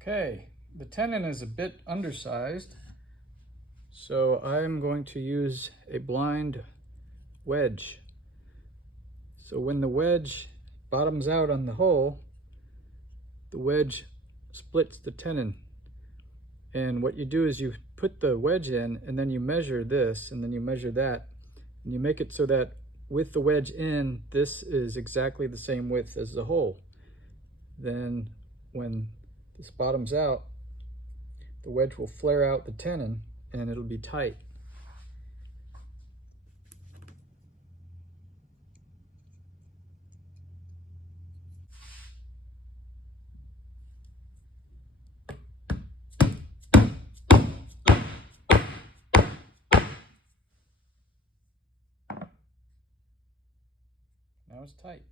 Okay, the tenon is a bit undersized, so I'm going to use a blind wedge. So when the wedge bottoms out on the hole, the wedge splits the tenon. And what you do is you put the wedge in, and then you measure this, and then you measure that, and you make it so that with the wedge in, this is exactly the same width as the hole. Then when this bottoms out, the wedge will flare out the tenon and it'll be tight. Now it's tight.